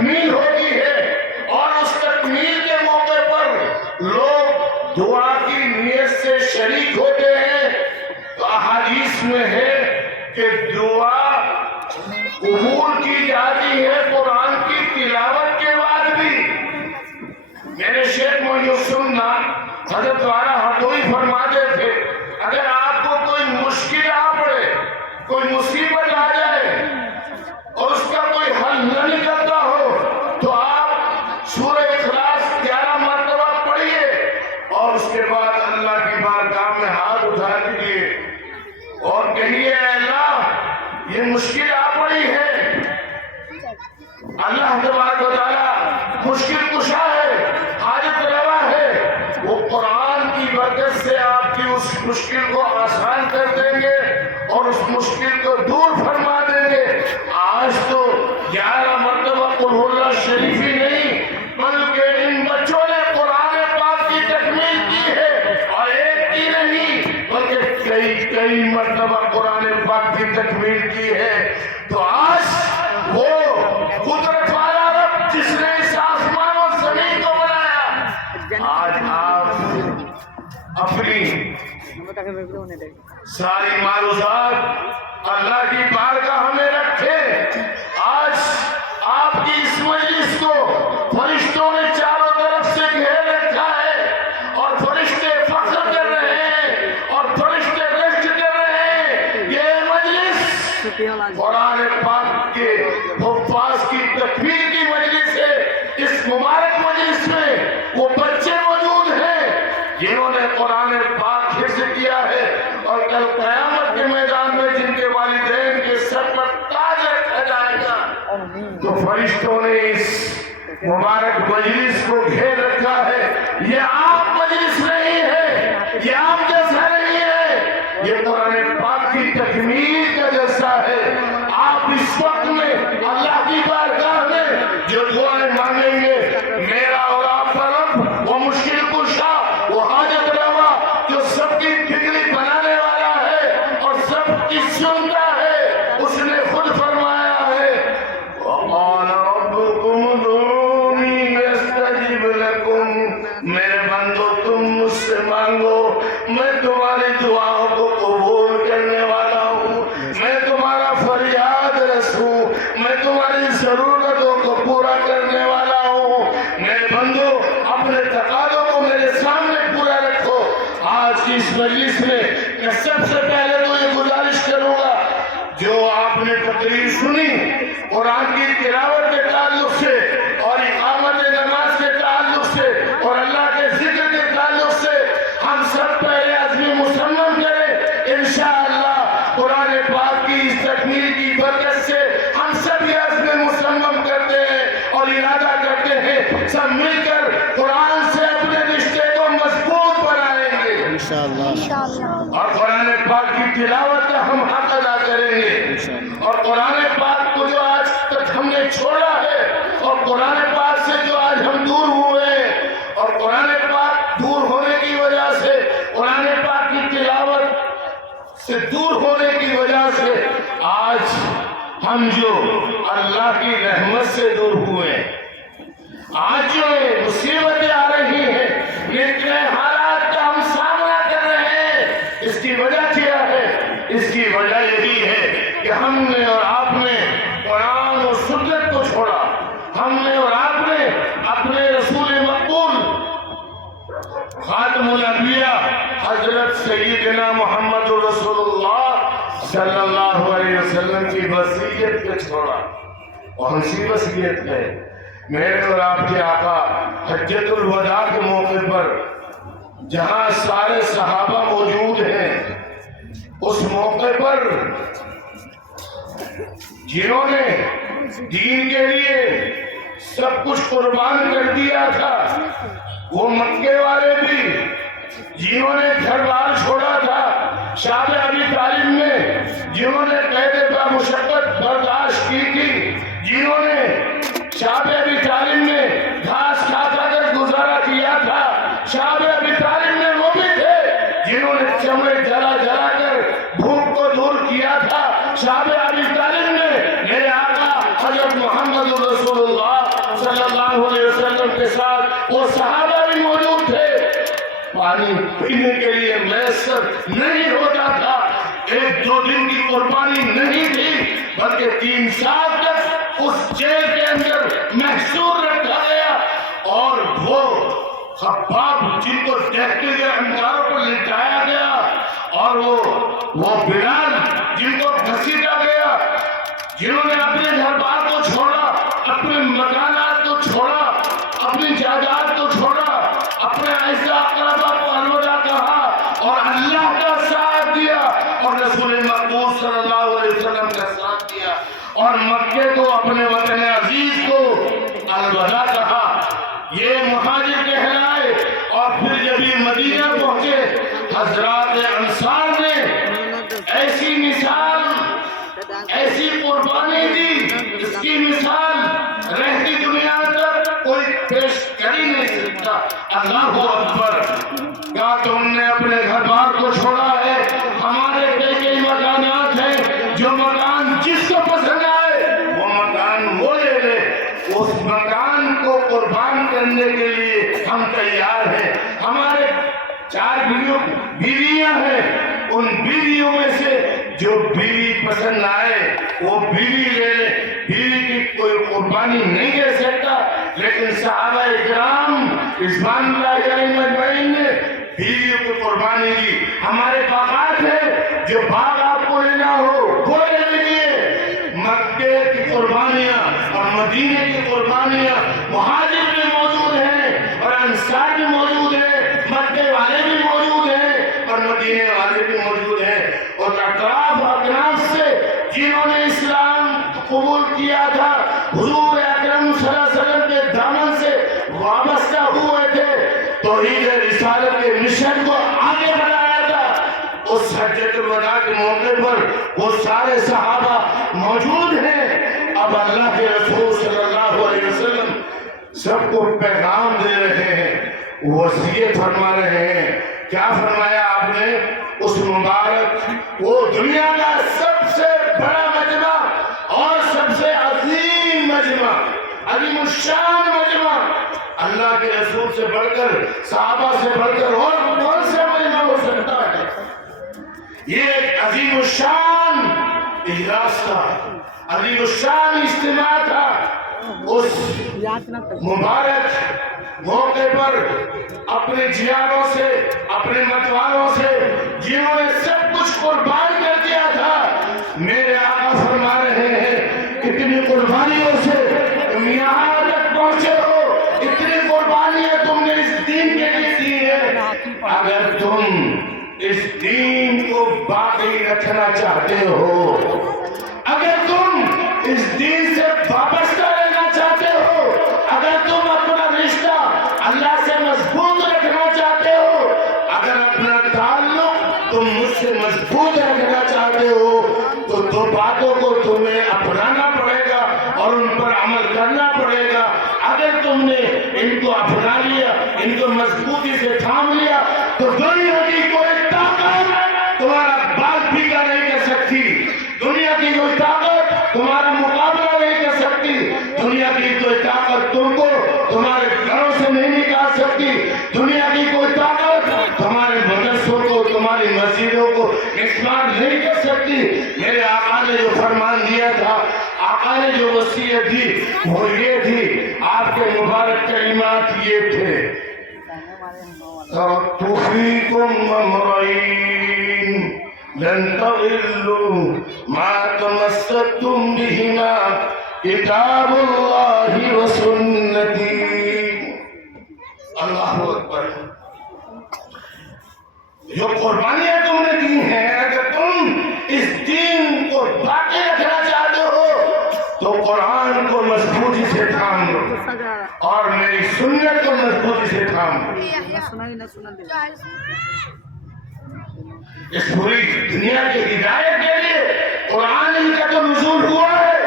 تکمیل ہوتی ہے، اور اس تکمیل کے موقع پر لوگ دعا کی نیت سے شریک ہوتے ہیں۔ تو احادیث میں ہے کہ دعا قبول کی جاتی ہے قرآن کی تلاوت کے بعد بھی۔ میرے شیخ محی السنہ حضرت والا ہٹوئی فرماتے تھے، اگر آپ کو کوئی مشکل آ پڑے، کوئی مصیبت آ جائے اور اس کا کوئی حل نہ نکلتا ہو، تو آپ سورہ اخلاص 11 مرتبہ پڑھیے اور اس کے بعد اللہ کی بارگاہ میں ہاتھ اٹھا دیجیے اور کہیے، اے اللہ یہ مشکل آ پڑی ہے، اللہ تبارک و تعالیٰ مشکل کشا ہے، حاجت روا ہے، وہ قرآن کی برکت سے آپ کی اس مشکل کو آسان کر دیں گے اور اس مشکل کو دور فرما دیں گے۔ آج تو 11 مرتبہ قل ہو اللہ شریف ہی نہیں، بلکہ ان بچوں نے قرآن پاک کی تکمیل کی ہے، اور ایک کی نہیں بلکہ کئی مرتبہ قرآن پاک کی تکمیل کی ہے۔ تو آج وہ قدرت والا رب جس نے اس آسمان و زمین کو بنایا، آج آپ اپنی ساری معروضات اللہ کی بارگاہ میں رکھے۔ آج آپ کی اس مجلس کو فرشتوں نے چاروں طرف سے گھیر رکھا ہے، اور فرشتے فخر کر رہے ہیں اور فرشتے رشک کر رہے ہیں۔ یہ مجلس قرآن پاک کے حفاظ کی تکمیل کی مجلس ہے۔ اس مبارک مجلس میں وہ بچے موجود ہیں جنہوں نے قرآن پاک حفظ کیا ہے، اور کل قیامت کے میدان میں جن کے والدین کے سر پر تاج رکھا جائے گا، تو فرشتوں نے اس مبارک مجلس کو گھیر رکھا ہے۔ یہ عام مجلس نہیں ہے، یہ عام جلسہ نہیں ہے، یہ قرآن پاک کی تکمیل کا جلسہ ہے۔ آپ اس وقت میں اللہ کی بارگاہ میں جو دعائیں مانگیں گے، میرا اور آپ کا رب وہ مشکل کشا، وہ حاجت روا، جو سب کی ٹھکری بنانے والا ہے اور سب کی سنتا ہے، اس نے خود فرمایا ہے، وَقَالَ رَبُّكُمُ ادْعُونِي أَسْتَجِبْ لَكُمْ۔ میرے بندو تم مجھ سے مانگو، میں تمہاری دعاؤں کو قبول کرنے والا ہوں، میں تمہارا فریاد رسوں، میں تمہاری ضرورتوں کو پورا کرنے والا ہوں۔ میرے بندو اپنے تقاضوں کو میرے سامنے پورا رکھو۔ آج کی اس مجلس میں میں سب سے پہلے تو یہ گزارش کروں گا، جو آپ نے تقریر سنی قرآن کی تلاوت کے تعلق سے اور اقامت نماز کے تعلق سے اور اللہ کے ذکر کے تعلق سے، ہم سب پہلے عزم مصمم کریں انشاءاللہ قرآن پاک کی اس تکمیل کی برکت سے ہم سب یہ عزم مصمم کرتے ہیں اور ارادہ کرتے ہیں، سب مل کر قرآن سے اپنے رشتے کو مضبوط بنائیں گے انشاءاللہ، اور قرآن پاک کی تلاوت کا ہم حق ادا کریں گے، اور قرآن پاک کو جو آج تک ہم نے چھوڑا ہے اور قرآن پاک سے جو آج ہم دور ہوئے ہیں، اور قرآن پاک دور ہونے کی وجہ سے، قرآن پاک کی تلاوت سے دور ہونے کی وجہ سے آج ہم جو اللہ کی رحمت سے دور ہوئے ہیں، آج جو مصیبتیں آ رہی ہیں، نئے حالات کا ہم سامنا کر رہے ہیں، اس کی وجہ کیا ہے؟ اس کی وجہ یہی ہے کہ ہم نے اور آپ نے قرآن و سنت کو چھوڑا، ہم نے اور آپ نے اپنے رسول مقبول خاتم الانبیاء حضرت سیدنا محمد رسول اللہ صلی اللہ علیہ وسلم کی وصیت کو چھوڑا۔ کون سی وصیت ہے؟ میرے اور آپ کے آقا حجۃ الوداع کے موقع پر جہاں سارے صحابہ موجود ہیں، اس موقع پر جنہوں نے دین کے لیے سب کچھ قربان کر دیا تھا، وہ مکے والے بھی جنہوں نے گھر بار چھوڑا تھا، شاب ابی طالب میں جنہوں نے قید پا مشقت برداشت کی تھی، جنہوں نے شاب ابی طالب میں گھاس کھا کر گزارا کیا تھا، شاب ابی طالب میں وہ بھی تھے جنہوں نے چمڑے جلا جلا کر بھوک کو دور کیا تھا، شاب ابی طالب نے میرے آقا حضرت محمد رسول اللہ پانی پینے کے لیے میسر نہیں ہوتا تھا. 1-2 دن کی قربانی نہیں تھی بلکہ 3 سال تک اس جیل کے اندر محصور رکھا گیا. اور وہ خباب جن کو دیکھتے ہوئے انگاروں پر لٹایا گیا اور وہ بلال جن کو گھسیٹا گیا، جنہوں نے اپنے گھر بار کو چھوڑا، اپنے مکانات کو چھوڑا، اپنی جائیداد کو چھوڑا، اپنے اعزاء اقربا کو الوداع کہا اور اللہ کا ساتھ دیا اور رسول مقبول صلی اللہ علیہ وسلم کا ساتھ دیا اور مکے کو اپنے وطن عزیز کو الوداع کہا. یہ مہاجر کہلائے. اور پھر جب یہ مدینہ پہنچے حضرات انصار نے ایسی مثال، ایسی قربانی دی، اس کی مثال رہتی دنیا تک کوئی پیش کر ہی نہیں سکتا. اللہ اکبر. کیا تم نے اپنے گھر بار کو چھوڑا ہے؟ ہمارے کئی مکانات ہیں، جو مکان جس کو پسند آئے وہ مکان وہ لے لے. اس مکان کو قربان کرنے کے لیے ہم تیار ہیں. ہمارے 4 بیویاں ہیں، ان بیویوں میں سے جو بیوی پسند آئے وہ بیوی لے لے. بیوی کی کوئی قربانی نہیں دے سکتا، لیکن صحابہ اکرام رضوان اللہ علیہم اجمعین نے بیویوں کو قربانی دی. ہمارے باغات ہیں، جو باغ آپ کو لینا ہو وہ لے لیجیے. مکے کی قربانیاں اور مدینے کی قربانیاں مہاجر بھی موجود ہیں اور انصار بھی موجود ہیں، مکے والے بھی موجود ہیں اور مدینے والے بھی موجود ہیں. اور اطراف اکناف سے جنہوں نے اسلام قبول کیا تھا، حضور اکرم صلی اللہ علیہ وسلم کے دامن سے وابستہ ہوئے تھے، توحید رسالت کے مشن کو آگے بڑھایا تھا. اس حجۃ الوداع کے موقع پر وہ سارے صحابہ موجود ہیں. اب اللہ کے رسول صلی اللہ علیہ وسلم سب کو پیغام دے رہے ہیں، وصیت فرما رہے ہیں. کیا فرمایا آپ نے؟ اس مبارک وہ دنیا کا سب سے بڑا مجمع اور سب سے عظیم مجمع، عظیم الشان مجمع، اللہ کے رسول سے بڑھ کر، صحابہ سے بڑھ کر اور کون سے مجمع ہو سکتا ہے؟ یہ ایک عظیم الشان اجلاس تھا، عظیم الشان اجتماع تھا. اس مبارک موقع پر اپنے جیاروں سے، اپنے متوالوں سے جنہوں نے سب کچھ قربان کر دیا تھا، میرے آقا فرما رہے ہیں اتنی قربانیوں سے تم یہاں تک پہنچے ہو، اتنی قربانیاں تم نے اس دین کے لیے دی ہے. اگر تم اس دین کو باقی رکھنا چاہتے ہو، اگر تم اس دین سے وابستہ رہنا چاہتے ہو، اگر تم اپنا رشتہ اللہ سے مضبوط رکھنا چاہتے ہو، اگر اپنا تعلق تم مجھ سے مضبوط رکھنا چاہتے ہو، تو 2 باتوں کو تمہیں اپنانا پڑے گا اور ان پر عمل کرنا پڑے گا. اگر تم نے ان کو اپنا لیا، ان کو مضبوطی سے تھام لیا، تو دنیا کی کوئی طاقت تمہارا بال پھیکا نہیں کر سکتی، دنیا کی کوئی طاقت تمہارا مقابلہ نہیں کر سکتی، دنیا کی کوئی طاقت تم کو تمہارے گھروں سے نہیں نکال سکتی، دنیا کی کوئی طاقت تمہارے مدرسوں کو، تمہاری مسجدوں کو مسمار نہیں کر سکتی. میرے آقا نے جو فرمان دیا تھا، آقا نے جو وصیت دی وہ یہ تھی، آپ کے مبارک کلمات یہ تھے: ترکت فیکم امرین لن تضلوا ما تمسکتم بہما کتاب اللہ و سنتی. اللہ اکبر. جو قربانیاں تم نے دی ہیں، اگر تم اس دین کو باقی رکھنا چاہتے ہو تو قرآن کو مضبوطی سے تھام لو اور میری سنت کو مضبوطی سے تھام لو. اس پوری دنیا کی ہدایت کے لیے قرآن ہی کا تو نزول ہوا ہے.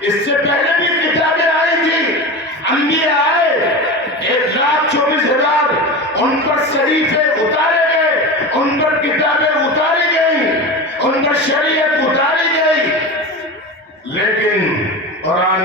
اس سے پہلے بھی کتابیں آئی تھی، انبیاء آئے، 1,24,000 ان پر صحیفے اتارے گئے، ان پر کتابیں اتاری گئیں، ان پر شریعت اتاری گئی. لیکن قرآن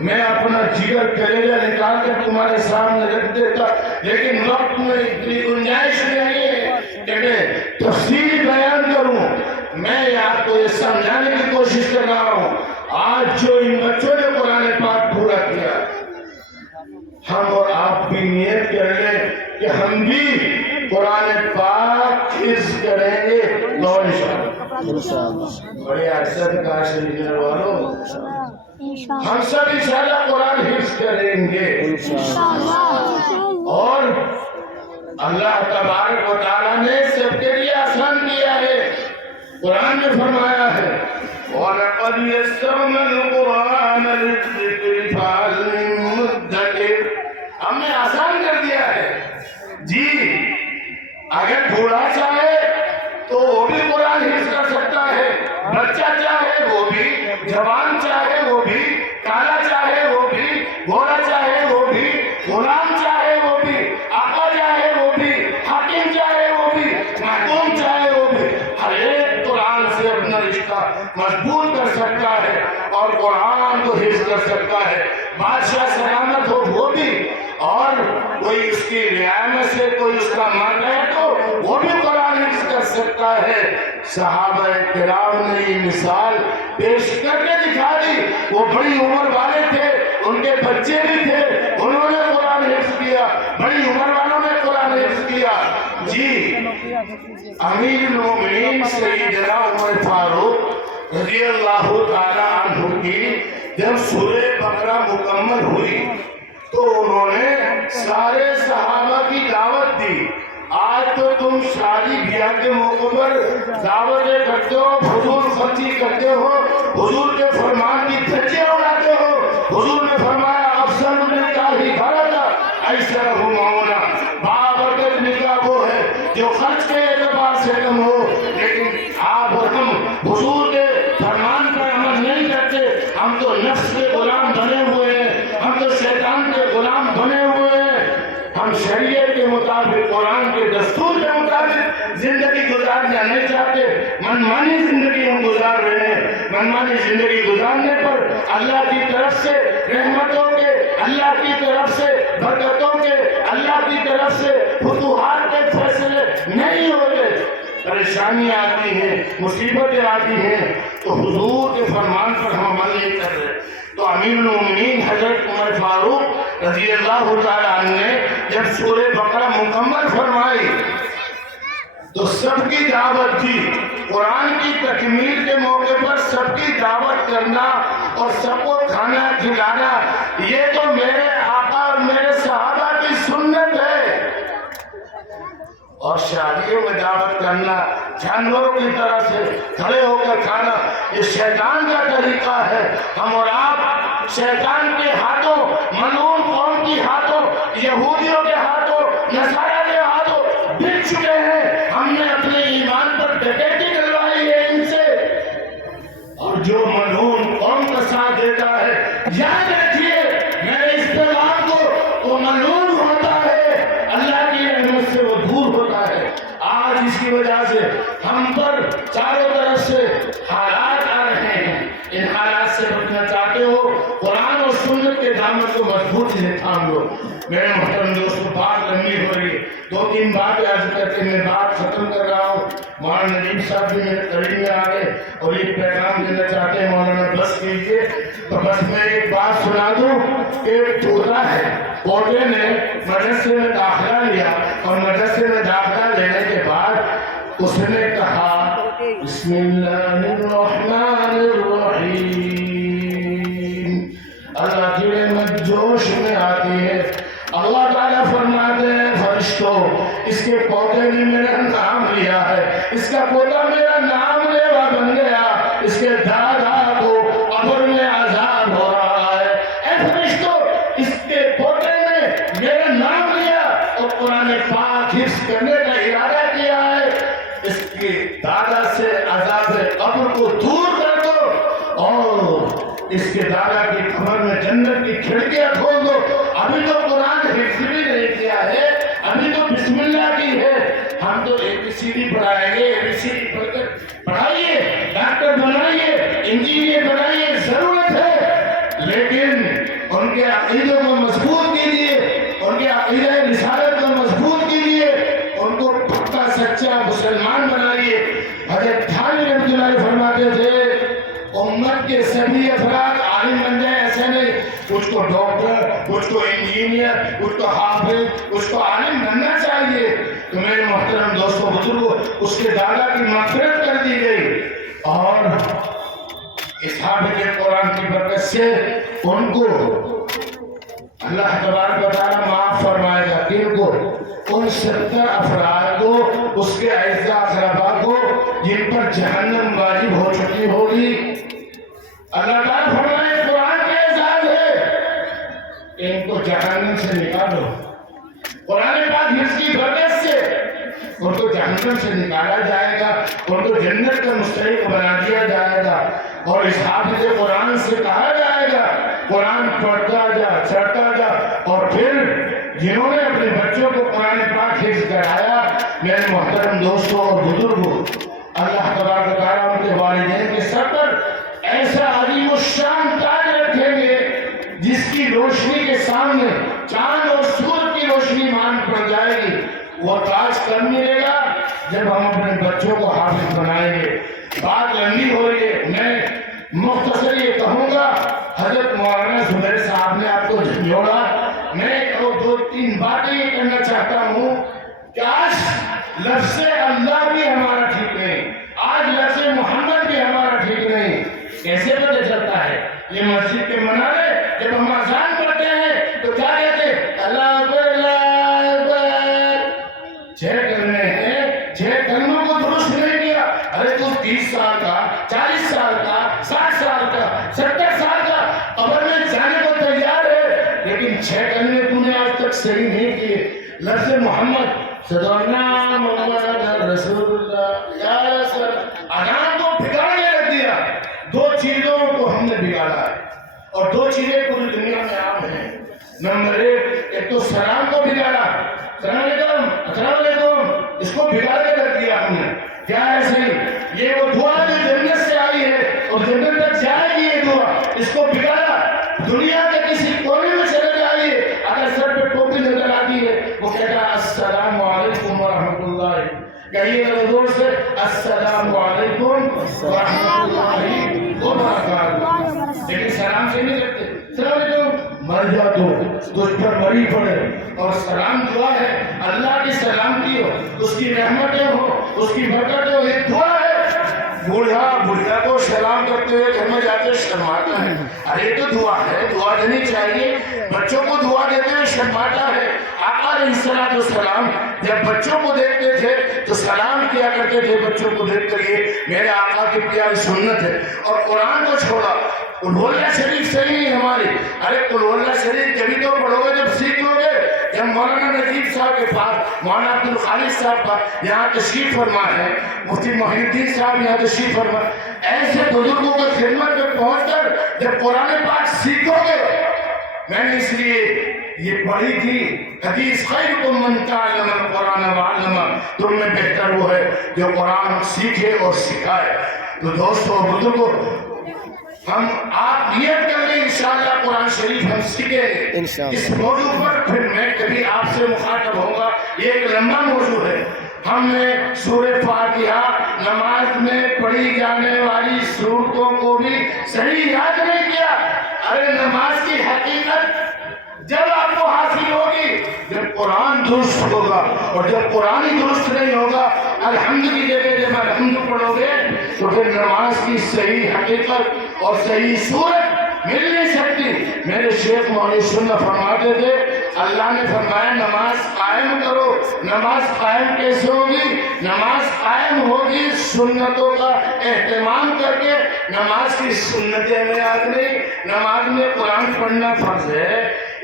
میں اپنا جگر کلیجہ نکال کر تمہارے سامنے رکھ دیتا، لیکن وقت میں اتنی گنجائش نہیں ہے کہ میں تفصیلی بیان کروں۔ میں آپ کو یہ سمجھانے کی کوشش کر رہا ہوں، آج جو ان بچوں نے قرآن پاک پورا کیا، ہم اور آپ بھی نیت کر لیں کہ ہم بھی قرآن پاک حفظ کریں گے، انشاءاللہ۔ بڑے اکثر کہا شریف والوں، ہم سب انشاءاللہ قرآن حفظ کریں گے اور اللہ تبارک و تعالیٰ نے سب کے لیے آسان کیا ہے۔ قرآن میں فرمایا ہے وَلَقَدْ يَسَّرْنَا الْقُرْآنَ لِلذِّكْرِ فَهَلْ مِن مُّدَّكِرٍ، ہم نے آسان کر دیا ہے جی۔ اگر بوڑھا چاہے تو وہ بھی قرآن حفظ کر سکتا ہے، بچہ چاہے وہ بھی، جوان چاہے وہ بھی، کالا چاہے وہ بھی، گھوڑا چاہے وہ بھی، غلام چاہے وہ بھی، آقا چاہے وہ بھی، حاکم چاہے وہ بھی، محکوم چاہے وہ بھی، ہر ایک قرآن سے اپنا رشتہ مضبوط کر سکتا ہے اور قرآن کو حفظ کر سکتا ہے۔ بادشاہ سلامت ہو وہ بھی، اور کوئی اس کی رعایت سے کوئی اس کا من ہے تو وہ بھی قرآن حفظ کر سکتا ہے۔ صحابہ کرام نے یہ مثال پیش کر کے دکھا دی، وہ بڑی عمر والے تھے، ان کے بچے بھی تھے، انہوں نے قرآن حفظ کیا، بڑی عمر والوں نے قرآن حفظ کیا جی۔ امیر المومنین سیدنا عمر فاروق رضی اللہ تعالیٰ عنہ کی جب سورہ بقرہ مکمل ہوئی تو انہوں نے سارے صحابہ کی دعوت دی۔ آج تو تم شادی بیاہ کے موقع پر دعوتیں کرتے ہو، حضور خرچی کرتے ہو، حضور کے فرمان کی دھجیاں اڑاتے ہو۔ حضور نے فرمایا افضل نکاح فرض ایسا ہونا، بابرکت نکاح وہ ہے جو خرچ کے اعتبار سے کم ہو، لیکن آپ اور ہم حضور کے فرمان پر عمل نہیں کرتے، ہم تو نفس کے غلام بنے ہوئے ہیں، ہم تو شیطان کے غلام بنے ہوئے ہیں۔ ہم شریعت کے مطابق، قرآن کے دستور کے مطابق زندگی گزارنا نہیں چاہتے، منمانی زندگی ہم گزار رہے ہیں۔ منمانی زندگی گزارنے پر اللہ کی طرف سے رحمتوں کے، اللہ کی طرف سے برکتوں کے، اللہ کی طرف سے فتوحات کے فیصلے نہیں ہوتے، پریشانیاں آتی ہیں، مصیبتیں آتی ہیں تو حضور کے فرمان پر ہم عمل نہیں کر رہے۔ تو امیر المومنین حضرت عمر فاروق رضی اللہ تعالیٰ عنہ نے جب سورہ بقرہ مکمل فرمائی تو سب کی دعوت دی۔ قرآن کی تکمیل کے موقع پر سب کی دعوت کرنا اور سب کو کھانا کھلانا، یہ تو میرے آقا اور میرے صحابہ کی سنت ہے۔ اور شادیوں میں دعوت کرنا، جانوروں کی طرح سے کھڑے ہو کر کھانا، یہ شیطان کا طریقہ ہے۔ ہم اور آپ شیطان کے ہاتھوں، ملعون قوم کی ہاتھوں، یہودیوں کے ہاتھوں، نصارہ کے ہاتھوں بک چکے ہیں۔ ہم نے اپنے ایمان پر ڈکیتی کروائی ہے ان سے، اور جو ملعون قوم کا ساتھ دیتا ہے، یاد رکھیے میرے اس پیغام کو، وہ ملعون ہوتا ہے، اللہ کی رحمت سے وہ دور ہوتا ہے۔ آج اس کی وجہ سے ہم پر چاروں طرف سے حالات آ رہے ہیں، ان حالات سے بچنا چاہتے ہو قرآن اور سنت کے دامن کو مضبوط سے تھام لو۔ میرے محترم دوستو، بات لمبی ہو رہی ہے، دو تین باتیں عرض کر کے میں بات ختم کر رہا ہوں۔ مولانا ندیم صاحب بھی میرے قریب میں آ گئے اور ایک پیغام دینا چاہتے ہیں، مولانا بس کیجیے۔ تو بس میں ایک بات سنا دوں کہ ایک طوطا ہے، طوطے نے مدرسے میں داخلہ لیا اور مدرسے میں داخلہ لینے کے بعد اس نے کہا بسم اللہ الرحمن الرحیم۔ اللہ کی رحمت جوش میں آتی ہے۔ اللہ تعالیٰ فرماتے ہیں فرشتوں، اس کے پودے نے میرا نام لیا ہے، اس کا پودا میرا نام لیوا بن گیا، اس کے دادا کو قبر میں عذاب ہو رہا ہے۔ اے فرشتوں، اس کے پودے نے میرا نام لیا اور قرآن پاک حفظ کرنے کا ارادہ کیا ہے، اس کے دادا سے عذاب قبر کو دور کر دو اور اس کے دادا کی قبر میں جنت کی کھڑکیاں کھول دو۔ ابھی تو قرآن حفظ بھی نہیں کیا ہے، ابھی تو بسم اللہ کی ہے، ہم تو ABCD پڑھائیں گے، ABCD پڑھ کر پڑھائیے، ڈاکٹر بنائیے، انجینئر بنائیے، ضرورت ہے، لیکن ان کے عقیدے کو مضبوط کیجیے، ان کے عقیدہ رسالت کو مضبوط کیجیے، ان کو پکا سچا مسلمان بنائیے۔ حضرت تھانوی رحمۃ اللہ علیہ فرماتے تھے امت کے سبھی افراد عالم بن جائے ایسا نہیں، کچھ کو ڈاکٹر، کچھ کو انجینئر، کچھ کو حافظ، کچھ کو عالم بننا چاہیے۔ تو میرے محترم دوستوں بزرگوں، اس کے دادا کی مغفرت کر دی گئی اور اس حافظ قرآن کی برکت سے ان کو اللہ تبارک و تعالیٰ معاف فرمائے گا۔ کن کو؟ ان 70 افراد کو، اس کے اعزاء اقربا کو جن پر جہنم واجب ہو چکی ہوگی۔ اللہ تعالیٰ فرمائے قرآن کے اعزاز ہے، ان کو جہنم سے نکالو۔ قرآن پاک حفظ کی برکت سے ان کو جہنم سے نکالا جائے گا، ان کو جنت کا مستحق بنا دیا جائے گا۔ اور اس حافظ قرآن سے کہا جائے گا قرآن پڑھتا جا، چڑھتا جا۔ اور پھر جنہوں نے اپنے بچوں کو قرآن پاک حفظ کرایا، میرے محترم دوستوں اور بزرگوں، اللہ تبارک و تعالیٰ ان کے والدین کے سر پر ایسا عظیم الشان تاج رکھیں گے جس کی روشنی کے سامنے چاند اور سورج کی روشنی مان پڑ جائے گی۔ وہ تاج کب ملے گا؟ جب ہم اپنے بچوں کو حافظ بنائیں گے۔ بات لمبی ہو رہی ہے، میں مختصر یہ کہوں گا، حضرت مولانا زبیر صاحب نے آپ کو جھنجھوڑا، میں 2-3 باتیں یہ کرنا چاہتا ہوں کہ آج لفظ اللہ بھی ہمارا ٹھیک نہیں، آج لفظ محمد بھی ہمارا ٹھیک نہیں۔ کیسے پتہ چلتا ہے؟ یہ مسجد کے منارے جب ہم اذان پڑھتے ہیں تو کیا کہتے ہیں؟ اللہ اکبر اللہ اکبر۔ 6 کلمے ہیں، 6 کلموں کو درست نہیں کیا۔ ارے تو 30 سال کا، 40 سال کا، 60 سال کا، 70 سال کا قبر میں جانے کو تیار ہے، لیکن 6 کلمے تو نے آج تک صحیح نہیں کیے۔ لفظ محمد صدقنا محمد رسول اللہ یا رسول اذان کو بگاڑنے رکھ دیا۔ 2 چیزوں کو ہم نے بگاڑا ہے اور 2 چیزیں پوری دنیا میں عام ہیں۔ نمبر 1، ایک تو سلام کو بگاڑا، السلام علیکم، السلام علیکم، اس کو بگاڑ کے رکھ دیا ہم نے۔ کیا ہے صحیح؟ یہ وہ دعا جو جنت سے آئی ہے اور جنت تک جائے گی، یہ دعا، اس کو بگاڑا۔ دنیا کے کسی کونے میں چلے جائیے، اگر سر پہ ٹوپی نظر آتی ہے، وہ کہتا ہے السلام علیکم ورحمۃ اللہ، کہیے گا زور سے السلام علیکم ورحمۃ اللہ وبرکاتہ، لیکن سلام سے نہیں کرتے۔ السلام علیکم، مر جا تو تجھ پر مری پڑے۔ اور سلام دعا ہے، اللہ کی سلامتی ہو، اس کی رحمتیں ہو، اس کی برکتیں ہو، یہ دعا ہے۔ بوڑھا کو سلام کرتے ہوئے گھر میں جاتے شرماتا ہے، ارے تو دعا ہے، دعا دینی چاہیے۔ بچوں کو دعا دیتے ہوئے شرماتا ہے۔ آقا علیہ السلام جب بچوں کو دیکھتے تھے تو سلام کیا کرتے تھے بچوں کو دیکھ کر، یہ میرے آقا کی پیاری سنت ہے۔ اور قرآن کو چھوڑا، قل ہو اللہ شریف صحیح نہیں ہماری، ارے قل ہو اللہ شریف جبھی تو پڑھو گے جب سیکھ لو گے۔ جب مولانا نجیب صاحب کے پاس مولانا عبد الخالق صاحب کا یہاں تشریف فرما ہے، مفتی محی الدین صاحب یہاں تشریف فرما، ایسے بزرگوں کی خدمت میں پہنچ کر جب قرآن پاک سیکھو گے، میں نے اس لیے یہ پڑھی تھی حدیث خیرکم من تعلم القرآن وعلمہ، تم میں بہتر وہ ہے جو قرآن سیکھے اور سکھائے۔ تو دوستو بزرگوں، ہم آپ نیت کر لیں انشاءاللہ قرآن شریف ہم سیکھیں گے۔ اس موضوع پر پھر میں کبھی آپ سے مخاطب ہوں گا، یہ ایک لمبا موضوع ہے۔ ہم نے سورہ فاتحہ نماز میں پڑھی جانے والی سورتوں کو بھی صحیح یاد نہیں کیا۔ ارے نماز کی حقیقت جب آپ کو حاصل ہوگی جب قرآن درست ہوگا، اور جب قرآن ہی درست نہیں ہوگا، الحمد کی جگہ جب الحمد پڑھو گے تو پھر نماز کی صحیح حقیقت اور صحیح صورت مل نہیں سکتی۔ میرے شیخ مولانا سنت فرماتے تھے، اللہ نے فرمایا نماز قائم کرو۔ نماز قائم کیسے ہوگی؟ نماز قائم ہوگی سنتوں کا اہتمام کر کے۔ نماز کی سنتیں میں یاد نہیں، نماز میں قرآن پڑھنا فرض ہے۔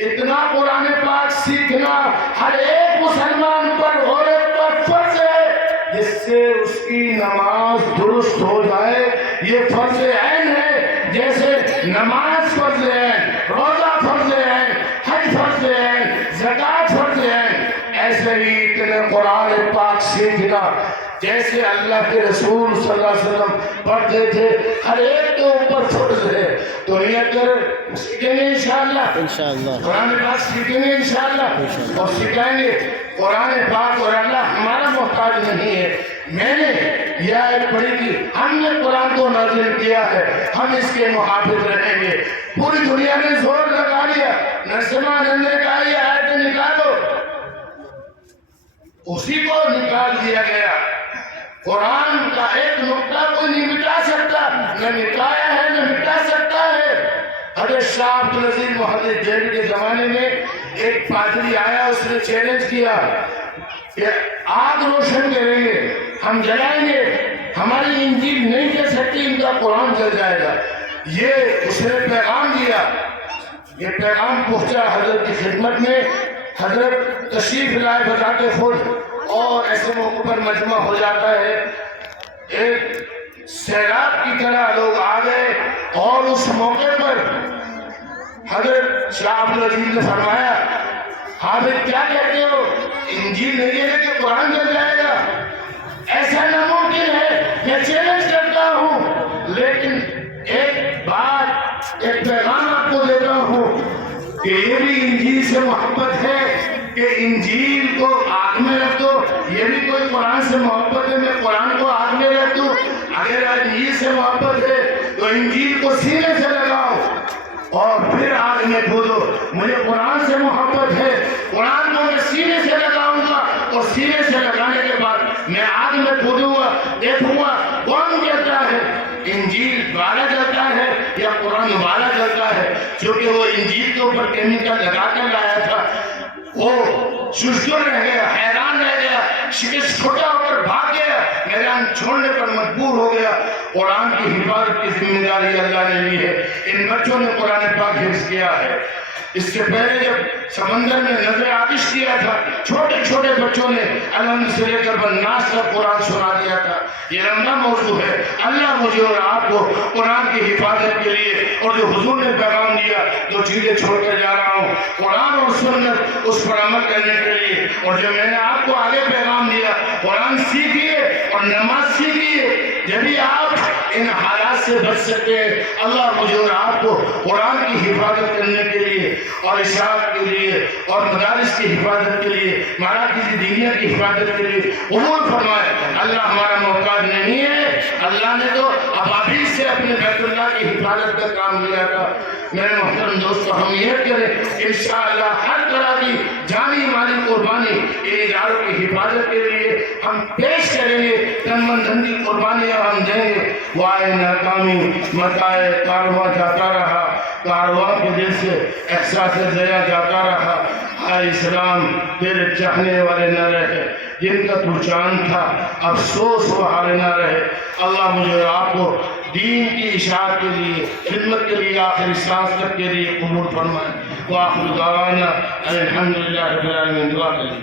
اتنا قرآن پاک سیکھنا ہر ایک مسلمان پر، عورت پر فرض ہے، جس سے اس کی نماز درست ہو جائے۔ یہ فرض عین ہے، جیسے نماز فرض ہے، روزہ فرض ہے، حج فرض ہے، زکوٰۃ فرض ہے، ایسے ہی اتنے قرآن پاک سیکھنا جیسے اللہ کے رسول صلی اللہ علیہ وسلم پڑھتے تھے، ہر ایک کے اوپر فرض ہے۔ تو نیت کر سیکھیں گے انشاءاللہ، انشاءاللہ قرآن پاک سیکھیں گے انشاءاللہ اور سکھائیں گے۔ قرآن پاک اور اللہ ہمارا محتاج نہیں ہے۔ میں نے یہ آیت پڑھی تھی، ہم نے قرآن کو نازل کیا ہے، ہم اس کے محافظ رہیں گے۔ پوری دنیا نے زور لگا لیا، نرسمہ نند نے کہا یہ آیت نکالو، اسی کو نکال دیا گیا۔ قرآن کا ایک نقطہ کوئی نہیں مٹا سکتا، نہ مٹایا ہے نہ مٹا سکتا ہے۔ حضرت شاہ عبدالعزیز محدث دہلوی کے زمانے میں ایک پادری آیا، اس نے چیلنج کیا کہ آگ روشن کریں گے، ہم جلائیں گے، ہماری انجیل نہیں جل سکتی، ان کا قرآن جل جائے گا۔ یہ اس نے پیغام دیا، یہ پیغام پہنچا حضرت کی خدمت میں۔ حضرت تشریف لائے بذات خود، اور ایسے موقع پر مجمع ہو جاتا ہے، ایک سیلاب کی طرح لوگ آ گئے، اور اس موقع پر حضرت شاہ عبدالعزیز نے فرمایا حافظ کیا کہتے ہو، انجیل نہیں ہے کہ قرآن جل جائے گا؟ ایسا ناممکن ہے، میں چیلنج کرتا ہوں، لیکن ایک بات، ایک پیغام آپ کو دیتا ہوں کہ یہ بھی انجیل سے محبت ہے کہ انجیل کو آگ میں رکھ دو، یہ بھی کوئی قرآن سے محبت ہے میں قرآن کو آگ میں رکھ دوں۔ اگر انجیل سے محبت ہے تو انجیل کو سینے سے لگاؤ اور پھر آگ میں کھودو۔ مجھے قرآن سے محبت ہے، قرآن کو میں سینے سے لگاؤں گا، اور سینے سے لگانے کے بعد میں آگ میں کھودوں گا، دیکھوں گا کون کہتا ہے انجیل بالا جلتا ہے یا قرآن بالا جلتا ہے، کیونکہ وہ انجیل کے اوپر کیمیکل لگا کر لایا تھا۔ وہ ششدر رہ گیا، حیران رہ گیا، شکست چھوٹا ہو کر بھاگ گیا، میدان چھوڑنے پر مجبور ہو گیا۔ قرآن کی حفاظت کی ذمہ داری اللہ نے لی ہے۔ ان بچوں نے قرآن پاک حفظ کیا ہے۔ اس کے پہلے جب سمندر میں نظر آتش کیا تھا، چھوٹے چھوٹے بچوں نے الحمد سے لے کر بناس کا قرآن سنا دیا تھا۔ یہ لمبا موضوع ہے۔ اللہ مجھے اور آپ کو قرآن کی حفاظت کے لیے، اور جو حضور نے پیغام دیا، جو چیزیں چھوڑ کر جا رہا ہوں، قرآن اور سنت اس پر عمل کرنے کے لیے، اور جو میں نے آپ کو آگے پیغام دیا، قرآن سیکھیے اور نماز سیکھیے، جبھی آپ ان حالات سے بچ سکتے ہیں۔ اللہ مجھے اور آپ کو قرآن کی حفاظت کرنے کے لیے، اور اشاعت کے لیے، اور مدارس کی حفاظت کے لیے، مراکز دینیہ کی حفاظت کے لیے قبول فرمائے۔ اللہ ہمارا محتاج نہیں ہے، اللہ نے تو ابابیل سے اپنے بیت اللہ کی حفاظت کا کام لیا تھا۔ میرے محترم دوستو، ہم یہ کریں انشاءاللہ ہر طرح کی جانی مالی قربانی ان اداروں کی حفاظت کے لیے ہم پیش کریں گے، تن من دھن کی قربانیاں ہم دیں گے۔ وائے ناکامی متائے کارواں جاتا رہا، کارواں کے دل سے احساس ضیا جاتا رہا۔ ہائے اسلام تیرے چاہنے والے نہ رہے، جن کا تو چاند تھا افسوس وہ حال نہ رہے۔ اللہ مجھے اور آپ کو دین کی اشاعت کے لیے، خدمت کے لیے، آخری سانس تک کے لیے قبول فرمائے۔ وآخر دعوانا الحمدللہ رب العالمین۔ دعا کریں۔